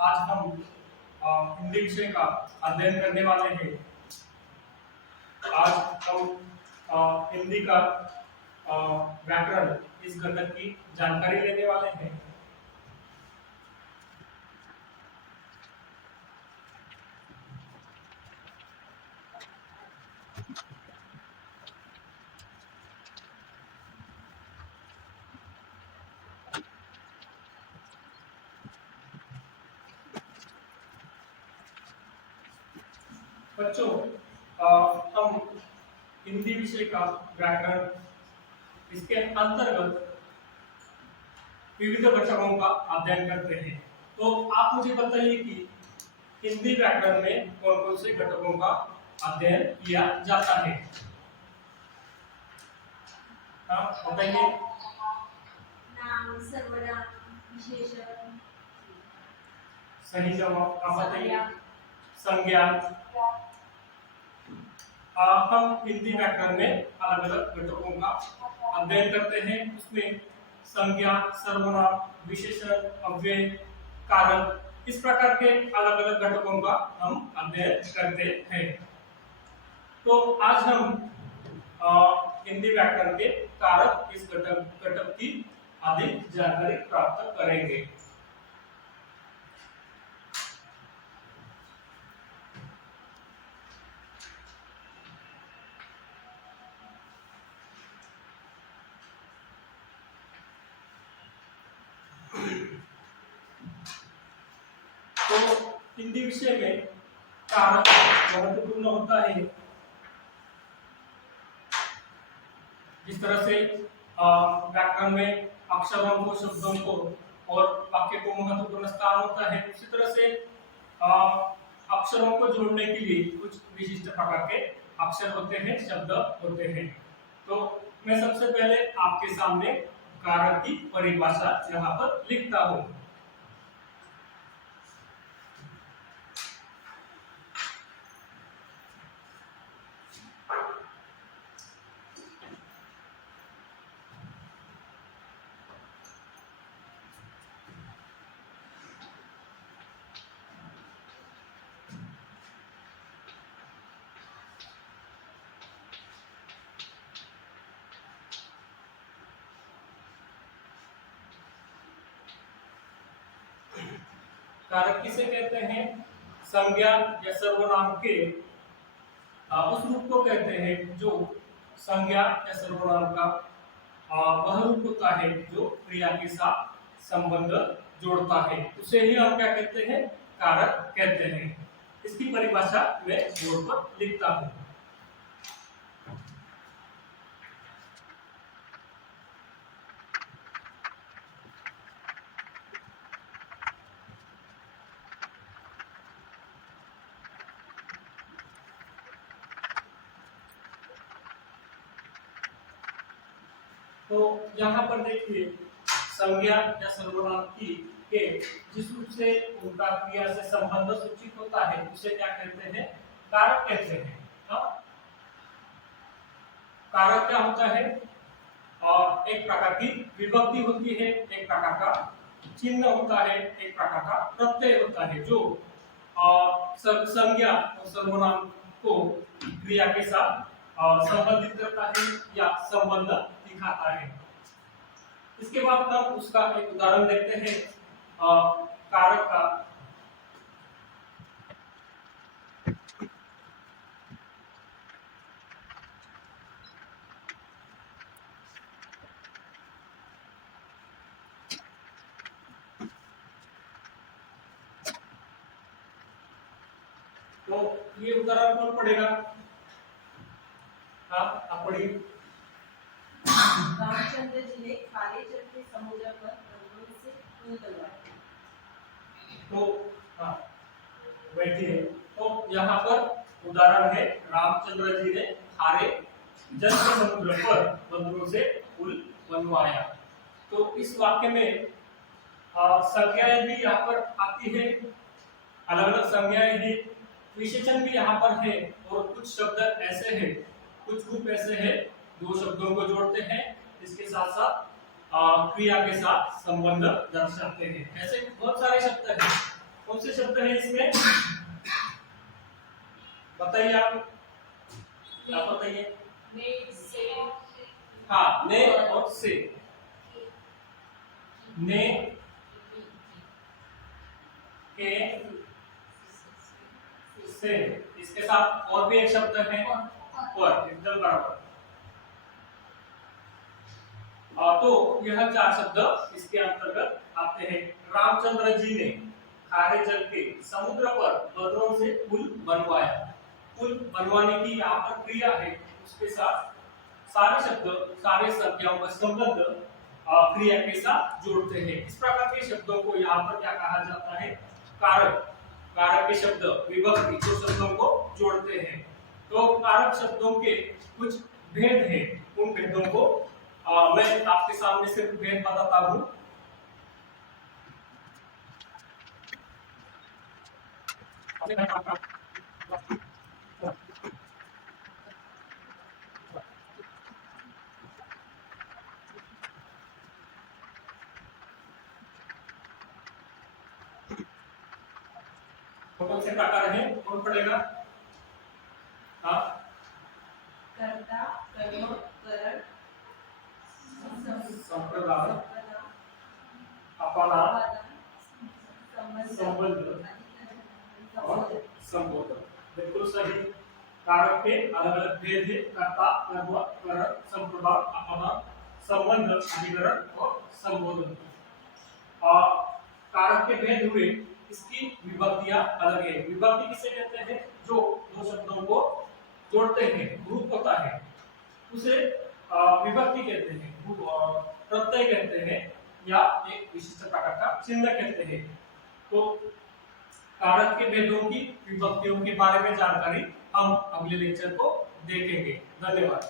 आज हम हिंदी विषय का अध्ययन करने वाले हैं। आज हम हिंदी का व्याकरण इस घटक की जानकारी लेने वाले हैं। बच्चों, हम हिंदी विषय का व्याकरण इसके अंतर्गत विविध घटकों का अध्ययन करते हैं। तो आप मुझे बताइए कि हिंदी व्याकरण में कौन कौन से घटकों का अध्ययन किया जाता है। बताइए। नाम, सर्वनाम, विशेषण। सही जवाब। आप बताइए। संज्ञा। हम हिंदी व्याकरण में अलग अलग घटकों का अध्ययन करते हैं। उसमें संज्ञा, सर्वनाम, विशेषण, अव्यय, कारक, इस प्रकार के अलग अलग घटकों का हम अध्ययन करते हैं। तो आज हम हिंदी व्याकरण के कारक इस घटक की अधिक जानकारी प्राप्त करेंगे। तो हिंदी विषय में कारक महत्वपूर्ण होता है। जिस तरह से व्याकरण में अक्षरों को, शब्दों को और वाक्य को महत्वपूर्ण स्थान होता है, उसी तरह से अक्षरों को जोड़ने के लिए कुछ विशिष्ट प्रकार के अक्षर होते हैं, शब्द होते हैं। तो मैं सबसे पहले आपके सामने कारक की परिभाषा यहाँ पर लिखता हूँ। कारक किसे कहते हैं? संज्ञा या सर्वनाम के उस रूप को कहते हैं जो संज्ञा या सर्वनाम का वह रूप होता है जो क्रिया के साथ संबंध जोड़ता है। उसे ही हम क्या कहते हैं? कारक कहते हैं। इसकी परिभाषा मैं बोर्ड पर लिखता हूँ। तो यहाँ पर देखिए, संज्ञा या सर्वनाम की के जिस रूप से उनका क्रिया से संबंध सूचित होता है उसे क्या कहते हैं? कारक कहते हैं। कारक क्या होता है? और एक प्रकार की विभक्ति होती है, एक प्रकार का चिन्ह होता है, एक प्रकार का प्रत्यय होता है जो संज्ञा और सर्वनाम को क्रिया के साथ संबंधित करता है या संबंध दिखाता है। इसके बाद हम उसका एक उदाहरण देखते हैं कारक का। तो ये उदाहरण कौन पढ़ेगा? आप पढ़िए। रामचंद्र जी ने खारे जल के समुद्र पर बंधुओं से पुल बनवाया। तो बैठिए। तो यहाँ पर उदाहरण है, रामचंद्र जी ने खारे जल के समुद्र पर बंधुओं से पुल बनवाया। तो इस वाक्य में संज्ञाएं भी यहाँ पर आती है, अलग अलग संज्ञाएं हैं, विशेषण भी यहाँ पर है और कुछ शब्द ऐसे हैं, कुछ रूप ऐसे हैं दो शब्दों को जोड़ते हैं, इसके साथ साथ क्रिया के साथ संबंध दर्शाते हैं। ऐसे बहुत सारे शब्द हैं। शब्द है इसमें, बताइए आप, आप बताइए। हाँ, ने और से, ने, के, से, इसके साथ और भी एक शब्द है पर, एकदम बराबर। तो यह 4 शब्द इसके अंतर्गत आते हैं। रामचंद्र जी ने खारे जल के समुद्र पर बंदरों से पुल बनवाया। पुल बनवाने की यहाँ पर क्रिया है, उसके साथ सारे शब्द, सारे संज्ञाओं का संबंध क्रिया के साथ जोड़ते हैं। इस प्रकार के शब्दों को यहाँ पर क्या कहा जाता है? कारक। कारक के शब्द विभक्ति जो शब्दों को जोड़ते हैं। तो कारक शब्दों के कुछ भेद हैं, उन भेदों को मैं आपके सामने सिर्फ भेद बताता हूं। कौन से प्रकार है, कौन पढ़ेगा? हाँ, कर्ता, कर्म, करण, संप्रदाय, अपना, संबंध और संबोधन। बिल्कुल सही। कारक के अलग अलग भेद है, कर्ता, कर्म, करण, संप्रदाय, अपना, संबंध, अधिकरण और संबोधन। कारक के भेद हुए, इसकी विभक्तियां अलग है। विभक्ति किसे कहते हैं? जो दो शब्दों को जोड़ते हैं, ग्रुप होता है, उसे विभक्ति कहते हैं, प्रत्यय कहते हैं, या एक विशिष्ट प्रकार का चिन्ह कहते हैं। तो कारक के भेदों की, विभक्तियों के बारे में जानकारी हम अगले लेक्चर को देखेंगे। धन्यवाद।